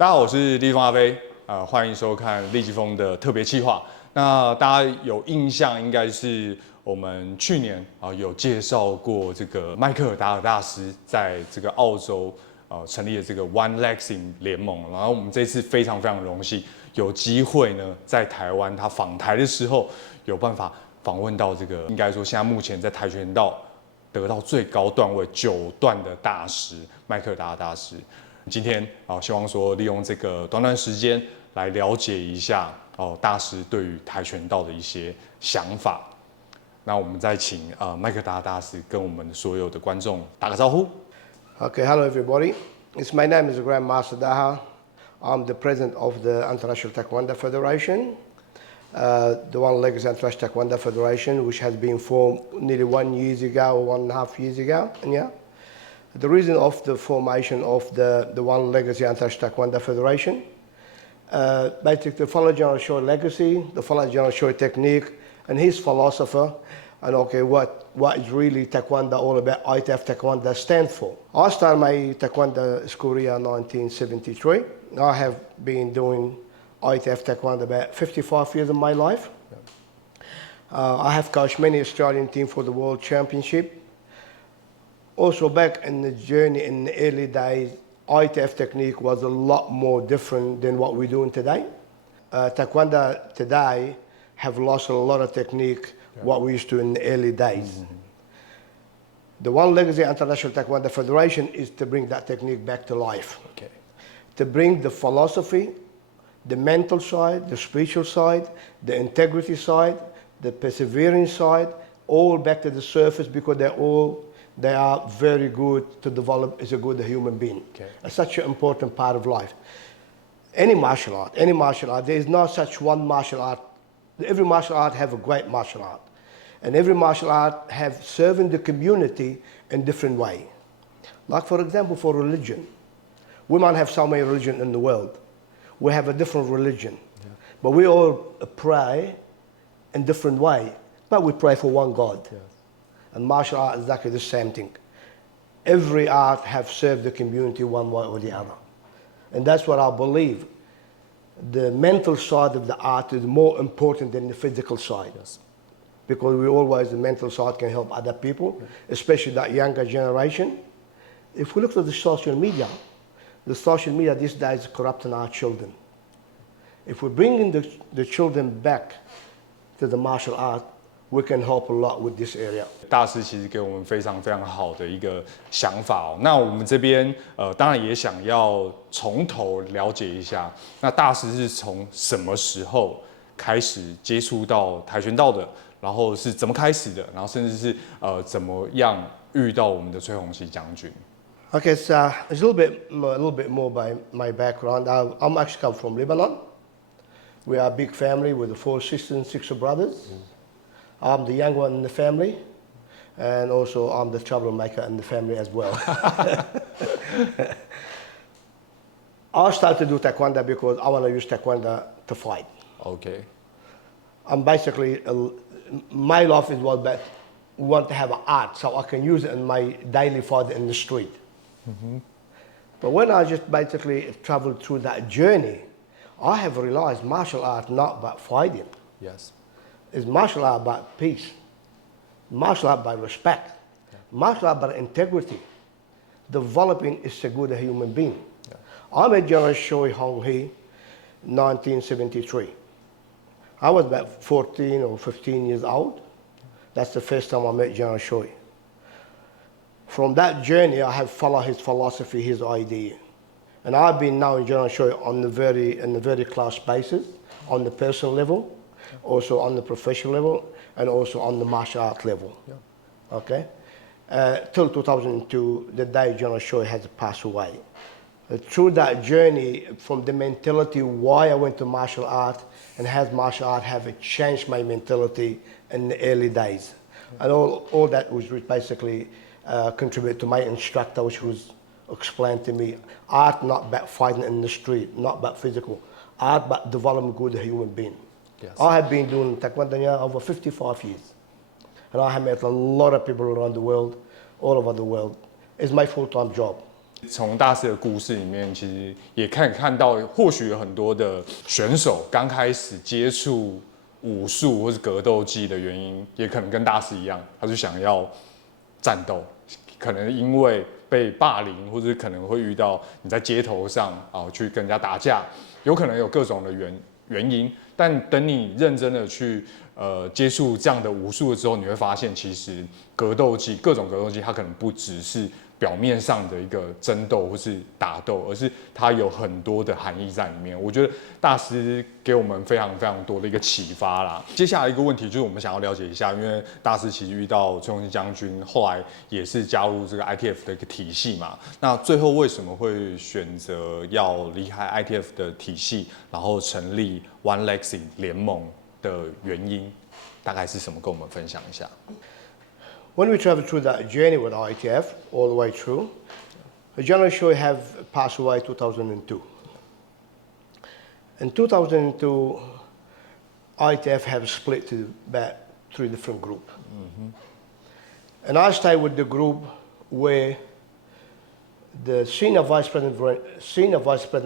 大家好，我是立技疯阿飞，欢迎收看立技疯的特别企划。那大家有印象，应该是我们去年有介绍过这个迈克尔·达尔大师在这个澳洲成立了这个 One Legging 联盟。然后我们这次非常荣幸，有机会呢在台湾他访台的时候，有办法访问到这个应该说现在目前在跆拳道得到最高段位9段的大师迈克尔·达尔大师。今天希望说利用这个短短时间来了解一下大师对于跆拳道的一些想法。那我们再请迈克尔·达尔大师跟我们所有的观众打个招呼。Okay, hello everybody. My name is Grandmaster Daher. I'm the president of the International Taekwondo Federation, the One Legged International Taekwondo Federation, which has been formed nearly 1 year ago or 1.5 years ago. And yeah. The reason of the formation of the One Legacy International Taekwondo Federation, basically the follow General Choi legacy, the follow General Choi technique, and his philosopher, and okay, what is really Taekwondo all about, ITF Taekwondo stands for. I started my Taekwondo school career in 1973. I have been doing ITF Taekwondo about 55 years of my life. I have coached many Australian teams for the World Championship. Also back in the journey in the early days, ITF technique was a lot more different than what we're doing today. Taekwondo today have lost a lot of technique what we used to in the early days. Mm-hmm. The One Legacy International Taekwondo Federation is to bring that technique back to life. Okay. To bring the philosophy, the mental side, the spiritual side, the integrity side, the perseverance side, all back to the surface because they are very good to develop as a good human being. Okay. It's such an important part of life. Any martial art, there is not such one martial art. Every martial art have a great martial art. And every martial art have serving the community in different way. Like for example, for religion. We might have so many religions in the world. We have a different religion. Yeah. But we all pray in different way. But we pray for one God. Yeah. And martial art is exactly the same thing. Every art have served the community one way or the other. And that's what I believe. The mental side of the art is more important than the physical side. Yes. Because the mental side can help other people, especially that younger generation. If we look at the social media these days is corrupting our children. If we bring in the children back to the martial art, we can help a lot with this area. 大师其实给我们非常好的一个想法那我们这边当然也想要从头了解一下，那大师是从什么时候开始接触到跆拳道的，然后是怎么开始的，然后甚至是怎么样遇到我们的崔洪熙将军。Okay, so it's a little bit more by my background. I'm actually come from Lebanon. We are a big family with 4 sisters and 6 brothers. I'm the young one in the family, and also I'm the troublemaker in the family as well. I started to do Taekwondo because I want to use Taekwondo to fight. Okay. I'm basically, my life is about want to have an art so I can use it in my daily fight in the street. Mm-hmm. But when I just basically traveled through that journey, I have realized martial art not about fighting. Yes. It's martial art about peace, martial art by respect, martial art by integrity, developing is a good human being. Yeah. I met General Choi Hong Hee in 1973. I was about 14 or 15 years old. That's the first time I met General Choi. From that journey, I have followed his philosophy, his idea. And I've been now in General Choi on the very close basis, on the personal level, also on the professional level, and also on the martial art level. Yeah. Okay? Till 2002, the day General Choi has passed away. Through that journey, from the mentality why I went to martial art, and has martial art have changed my mentality in the early days. Yeah. And all that was basically contribute to my instructor, which was explained to me, art not about fighting in the street, not about physical, art about developing good human being. Yes. I have been doing Taekwondo over 55 years. And I have met a lot of people around the world, all over the world. It's my full-time job. 从大师的故事里面，其实也可以看到，或许有很多的选手刚开始接触武术或是格斗技的原因，也可能跟大师一样，他是想要战斗，可能因为被霸凌，或者可能会遇到你在街头上去跟人家打架，有可能有各种的原因。但等你认真的去接触这样的武术之后，你会发现，其实格斗技各种格斗技，它可能不只是表面上的一个争斗或是打斗，而是它有很多的含义在里面。我觉得大师给我们非常非常多的一个启发啦。接下来一个问题就是我们想要了解一下，因为大师其实遇到崔永信将军，后来也是加入这个 ITF 的一个体系嘛。那最后为什么会选择要离开 ITF 的体系，然后成立 One Legacy 联盟的原因，大概是什么？跟我们分享一下。When we traveled through that journey with ITF all the way through, General Choi have passed away in 2002. In 2002, ITF have split to about 3 different groups. And I stayed with the group where the senior vice president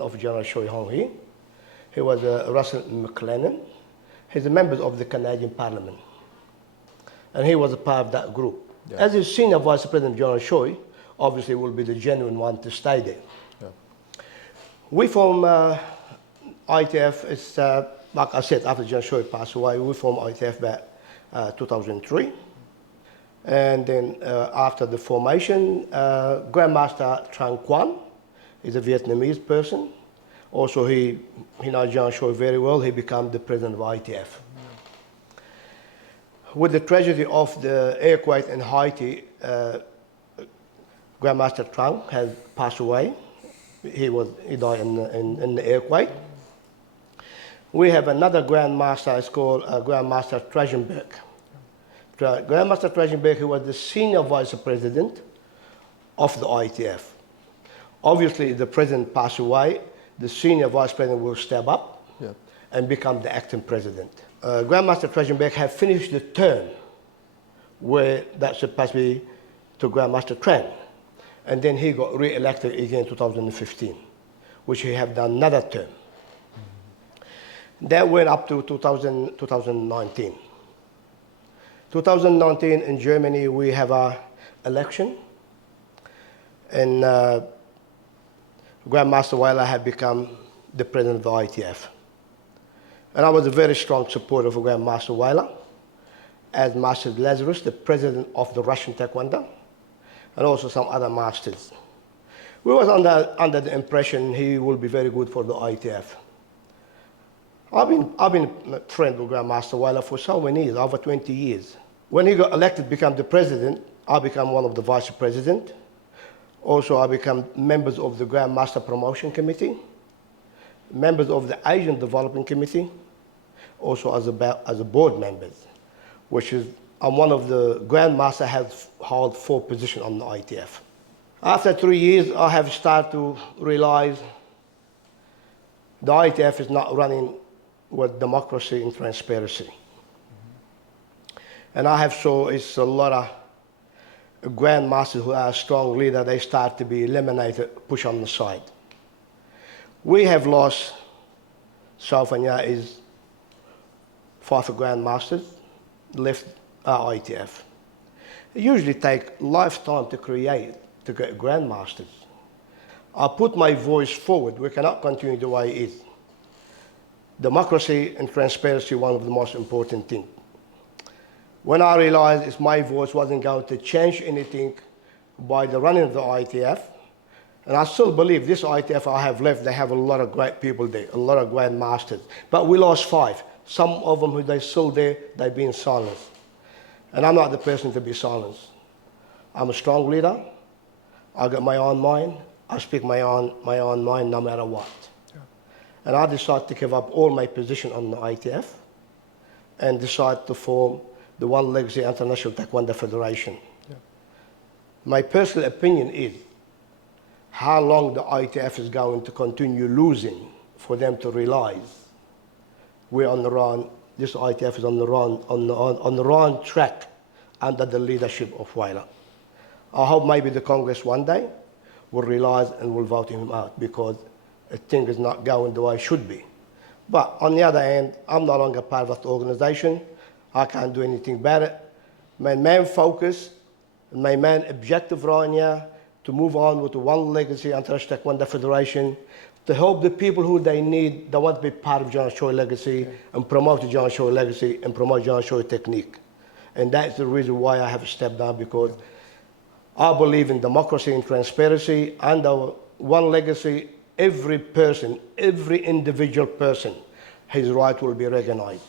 of General Choi Hong-hee, he was Russell McLennan. He's a member of the Canadian Parliament. And he was a part of that group. Yeah. As his senior vice president, General Choi, obviously will be the genuine one to stay there. Yeah. We formed ITF, it's, like I said, after General Choi passed away, we formed ITF back 2003. And then after the formation, Grandmaster Tran Quan is a Vietnamese person. Also, he knows General Choi very well. He became the president of ITF. With the tragedy of the earthquake in Haiti, Grandmaster Trang has passed away. He died in the earthquake. We have another Grandmaster, it's called Grandmaster Tragenberg. Grandmaster Tragenberg, he was the senior vice president of the ITF. Obviously, the president passed away, the senior vice president will step up and become the acting president. Grandmaster Tragenberg had finished the term where that's supposed to be to Grandmaster Tran. And then he got re-elected again in 2015, which he have done another term. That went up to 2019. 2019 in Germany, we have an election. And Grandmaster Weiler had become the president of the ITF. And I was a very strong supporter of Grandmaster Weiler, as Master Lazarus, the president of the Russian Taekwondo, and also some other masters. We was under the impression he will be very good for the ITF. I've been a friend with Grandmaster Weiler for so many years, over 20 years. When he got elected to become the president, I became one of the vice president. Also, I became members of the Grandmaster Promotion Committee, members of the Asian Development Committee, also as a board member, which is, I'm one of the Grandmaster has held 4 positions on the ITF. After 3 years, I have started to realize the ITF is not running with democracy and transparency. And I have saw it's a lot of Grandmasters who are strong leaders, they start to be eliminated, pushed on the side. We have lost, Southania is 5 Grandmasters left our ITF. It usually takes lifetime to get Grandmasters. I put my voice forward. We cannot continue the way it is. Democracy and transparency are one of the most important things. When I realized my voice wasn't going to change anything by the running of the ITF, and I still believe this ITF I have left, they have a lot of great people there, a lot of Grandmasters. But we lost 5. Some of them who they still there, they've been silenced. And I'm not the person to be silenced. I'm a strong leader. I got my own mind. I speak my own mind no matter what. Yeah. And I decided to give up all my position on the ITF and decide to form the One Legacy International Taekwondo Federation. Yeah. My personal opinion is how long the ITF is going to continue losing for them to realize we're on the run, this ITF is on the wrong track under the leadership of Weiler. I hope maybe the Congress one day will realize and will vote him out because things is not going the way it should be. But on the other hand, I'm no longer part of the organization. I can't do anything about it. My main focus, my main objective right now, to move on with the One Legacy International Taekwondo Federation, to help the people who they need, they want to be part of John Choi legacy and promote the John Choi legacy and promote John Choi technique. And that's the reason why I have stepped down, because I believe in democracy and transparency. Under One Legacy, every person, every individual person, his right will be recognized.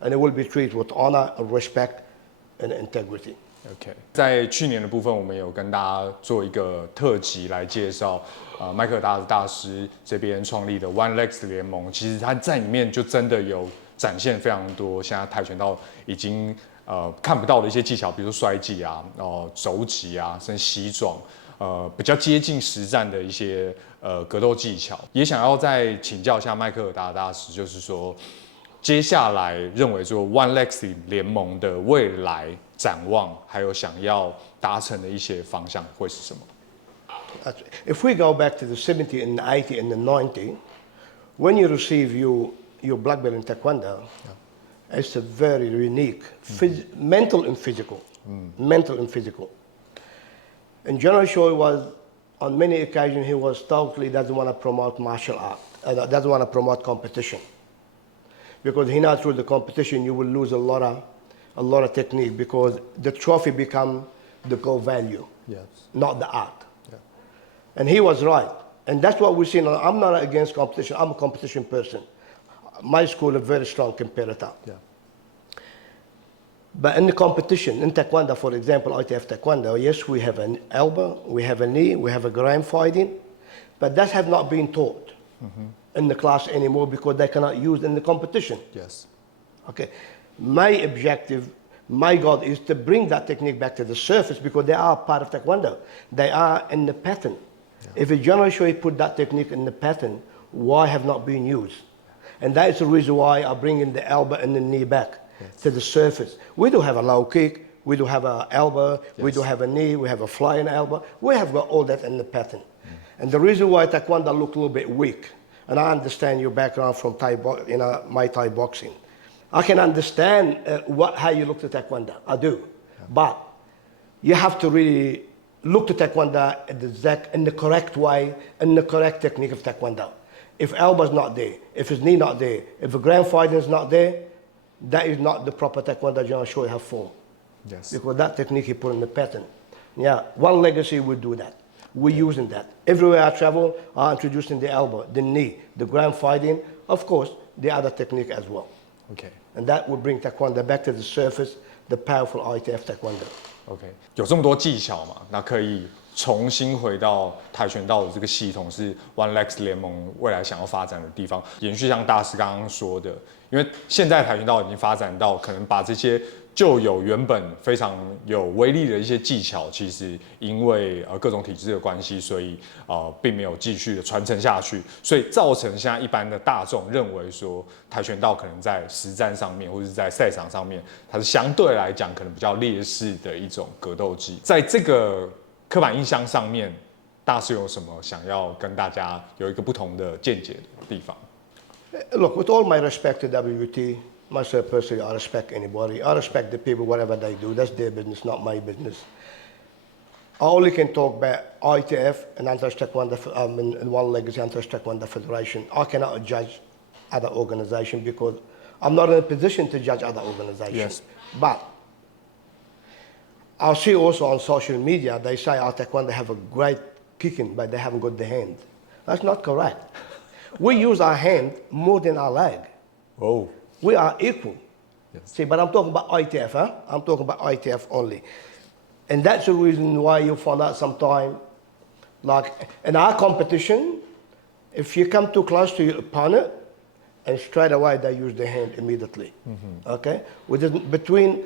And it will be treated with honor and respect and integrity. OK， 在去年的部分，我们有跟大家做一个特辑来介绍，迈克尔大师这边创立的 One Legacy 联盟。其实他在里面就真的有展现非常多现在跆拳道已经看不到的一些技巧，比如说摔技啊、肘击啊，甚至膝撞，比较接近实战的一些格斗技巧。也想要再请教一下迈克尔大师，就是说，接下来认为说 One Legacy 联盟的未来展望，还有想要达成的一些方向会是什么？ If we go back to the 70 and the 80 and the 90, when you receive your black belt in Taekwondo, it's a very unique, mental and physical, mental and physical. And General Choi was, on many occasions, he was totally doesn't want to promote martial art, doesn't want to promote competition. Because he knows through the competition you will lose a lot of technique, because the trophy become the core value, not the art. And he was right. And that's what we see. I'm not against competition. I'm a competition person. My school is a very strong competitor. But in the competition, in Taekwondo, for example, ITF Taekwondo, yes, we have an elbow, we have a knee, we have a ground fighting, but that has not been taught in the class anymore because they cannot use in the competition. Yes. Okay. My objective, my goal is to bring that technique back to the surface because they are part of Taekwondo. They are in the pattern. If a General Choi put that technique in the pattern, why have not been used? And that is the reason why I bring in the elbow and the knee back to the surface. We do have a low kick, we do have an elbow, we do have a knee, we have a flying elbow. We have got all that in the pattern. And the reason why Taekwondo looked a little bit weak, and I understand your background from my Thai boxing. I can understand how you look at Taekwondo, I do. But you have to really look to Taekwondo in the correct way, in the correct technique of Taekwondo. If elbow's not there, if his knee not there, if the ground fighting is not there, that is not the proper Taekwondo General Choi have formed. Yes. Because that technique he put in the pattern. Yeah, One Legacy would do that. We're using that. Everywhere I travel, I'm introducing the elbow, the knee, the ground fighting, of course, the other technique as well. OK， And that will bring Taekwondo back to the surface, the powerful ITF Taekwondo. OK， 有这么多技巧嘛，那可以重新回到跆拳道的这个系统，是 One Legacy 联盟未来想要发展的地方。延续像大师刚刚说的，因为现在跆拳道已经发展到可能把这些就有原本非常有威力的一些技巧，其实因为各种体制的关系，所以并没有继续的传承下去，所以造成现在一般的大众认为说跆拳道可能在实战上面或者是在赛场上面，它是相对来讲可能比较劣势的一种格斗技。在这个刻板印象上面，大师有什么想要跟大家有一个不同的见解的地方？ Look, with all my respect to WT, myself personally, I respect anybody. I respect the people, whatever they do. That's their business, not my business. I only can talk about ITF and and One Legacy Taekwondo Federation. I cannot judge other organizations because I'm not in a position to judge other organizations. Yes. But I see also on social media, they say our Taekwondo have a great kicking, but they haven't got the hand. That's not correct. We use our hand more than our leg. Oh. We are equal. Yes. See, but I'm talking about ITF, huh? I'm talking about ITF only. And that's the reason why you find out sometimes, like in our competition, if you come too close to your opponent, and straight away they use their hand immediately. Okay? Between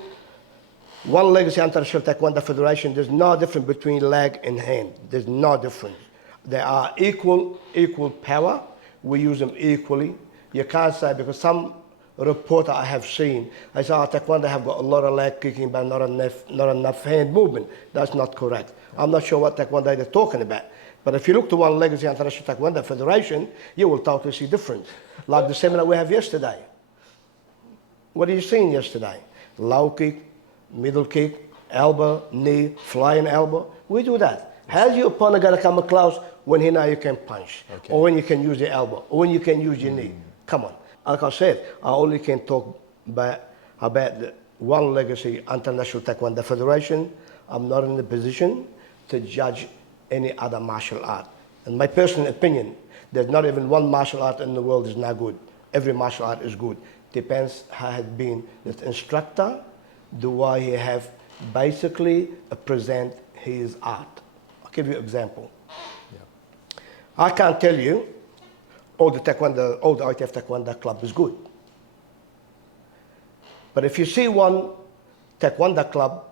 One Legacy International Taekwondo Federation, there's no difference between leg and hand. There's no difference. They are equal power. We use them equally. You can't say, because some reporter I have seen, I say, Taekwondo have got a lot of leg kicking, but not enough hand movement. That's not correct. I'm not sure what Taekwondo they're talking about. But if you look to One Legacy International Taekwondo Federation, you will totally see different. Like the seminar we have yesterday. What are you seeing yesterday? Low kick, middle kick, elbow, knee, flying elbow. We do that. How's your opponent got to come close when he know you can punch? Okay. Or when you can use your elbow? Or when you can use your knee? Come on. Like I said, I only can talk about the One Legacy International Taekwondo Federation. I'm not in the position to judge any other martial art. In my personal opinion, there's not even one martial art in the world is not good. Every martial art is good. Depends how had been the instructor, the way he have basically present his art. I'll give you an example. Yeah. I can't tell you all the ITF Taekwondo club is good. But if you see one Taekwondo club,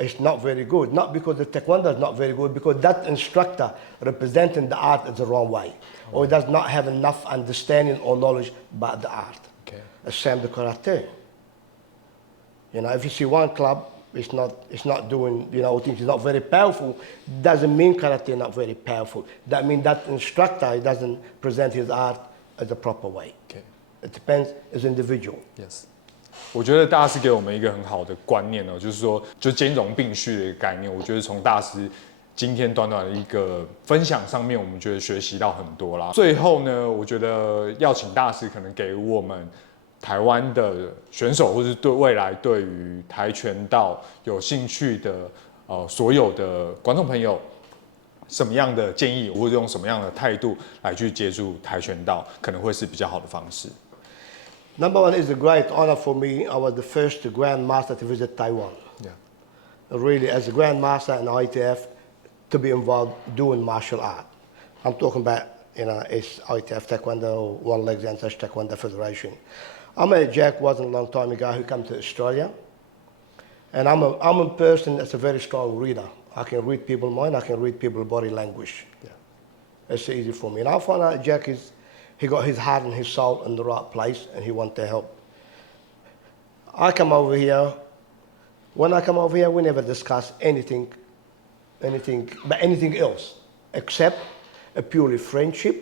it's not very good. Not because the Taekwondo is not very good, because that instructor representing the art is the wrong way. Or does not have enough understanding or knowledge about the art. Okay. The same the karate. You know, if you see one club, it's not doing, you know, things is not very powerful, doesn't mean karate is not very powerful. That means that instructor doesn't present his art as a proper way. Okay. It depends as individual. Yes. 我觉得大师给我们一个很好的观念哦，就是说，就兼容并蓄的一个概念。我觉得从大师今天短短的一个分享上面，我们觉得学习到很多啦。最后呢，我觉得要请大师可能给我们台湾的选手，或是对未来对于跆拳道有兴趣的所有的观众朋友，什么样的建议，或者用什么样的态度来去接触跆拳道，可能会是比较好的方式。Number one, it's a great honor for me. I was the first grandmaster to visit Taiwan. Yeah. Really, as a grandmaster in ITF, to be involved doing martial art. I'm talking about, you know, it's ITF Taekwondo, One Legs International Taekwondo Federation. I met Jack wasn't a long time ago who came to Australia. And I'm a person that's a very strong reader. I can read people's mind, I can read people's body language. Yeah. It's easy for me. And I find out Jack he got his heart and his soul in the right place, and he wants to help. I come over here. When I come over here, we never discuss anything else, except a purely friendship,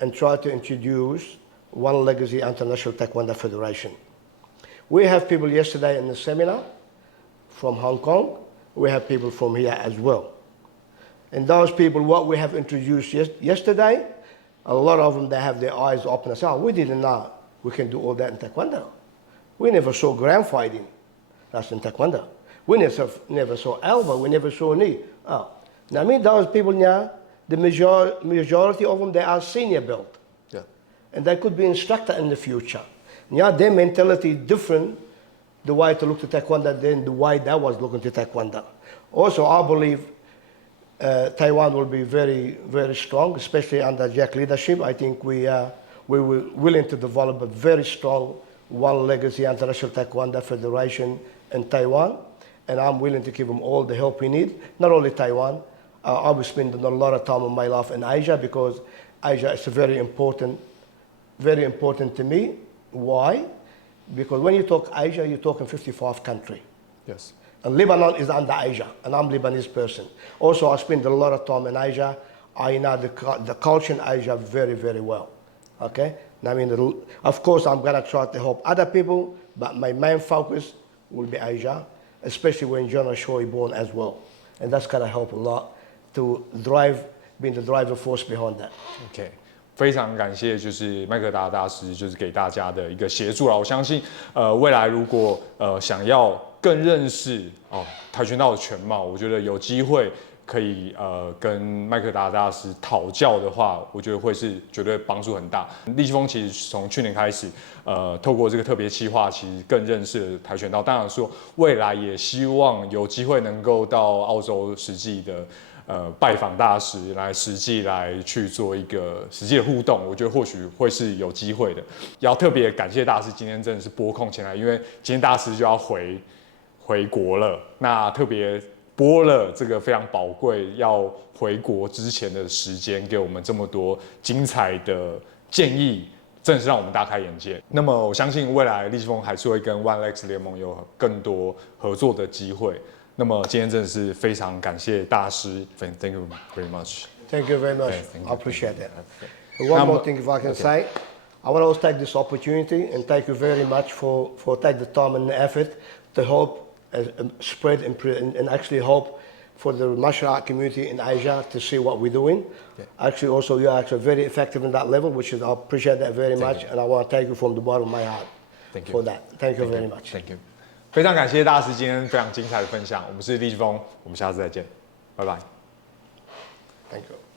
and try to introduce One Legacy International Taekwondo Federation. We have people yesterday in the seminar from Hong Kong. We have people from here as well. And those people, what we have introduced yesterday, a lot of them, they have their eyes open and say, oh, we didn't know we can do all that in Taekwondo. We never saw ground fighting. That's in Taekwondo. We never saw elbow. We never saw knee. Oh. Now, I mean, those people now, the majority of them, they are senior belt. Yeah. And they could be instructor in the future. Now, their mentality is different, the way to look to Taekwondo than the way they was looking to Taekwondo. Also, I believe Taiwan will be very, very strong, especially under Jack's leadership. I think we were willing to develop a very strong One Legacy International Taekwondo Federation in Taiwan, and I'm willing to give them all the help we need. Not only Taiwan, I was spending a lot of time in my life in Asia, because Asia is very important to me. Why? Because when you talk Asia, you're talking 55 countries. Yes. And Lebanon is under Asia, and I'm a Lebanese person. Also, I spend a lot of time in Asia. I know the culture in Asia very, very well. Okay? I mean, of course, I'm going to try to help other people, but my main focus will be Asia, especially when John Shaw is born as well. And that's going to help a lot to being the driving force behind that. Okay. 非常感谢，就是麦克达大师，就是给大家的一个协助啦。我相信，未来如果想要更认识跆拳道的全貌，我觉得有机会可以跟麦克达大师讨教的话，我觉得会是绝对帮助很大。立技疯其实从去年开始，透过这个特别企划，其实更认识了跆拳道。当然说，未来也希望有机会能够到澳洲实际的。拜访大师来实际来去做一个实际的互动，我觉得或许会是有机会的。要特别感谢大师今天真的是拨空前来，因为今天大师就要回国了，那特别拨了这个非常宝贵要回国之前的时间，给我们这么多精彩的建议，真的是让我们大开眼界。那么我相信未来立技疯还是会跟 One Legs 联盟有更多合作的机会。那么今天真的是非常感谢大师 ，Thank you very much。Thank you very much. Thank I appreciate that. Okay. One more thing, if I can say, I want to also take this opportunity and thank you very much for taking the time and the effort to help spread and actually help for the martial art community in Asia to see what we're doing. Yeah. Actually, also you are actually very effective in that level, which is I appreciate that very much, and I want to thank you from the bottom of my heart for that. Thank you very much. Thank you. 非常感谢大师今天非常精彩的分享，我们是立技疯，我们下次再见，拜拜。Thank you.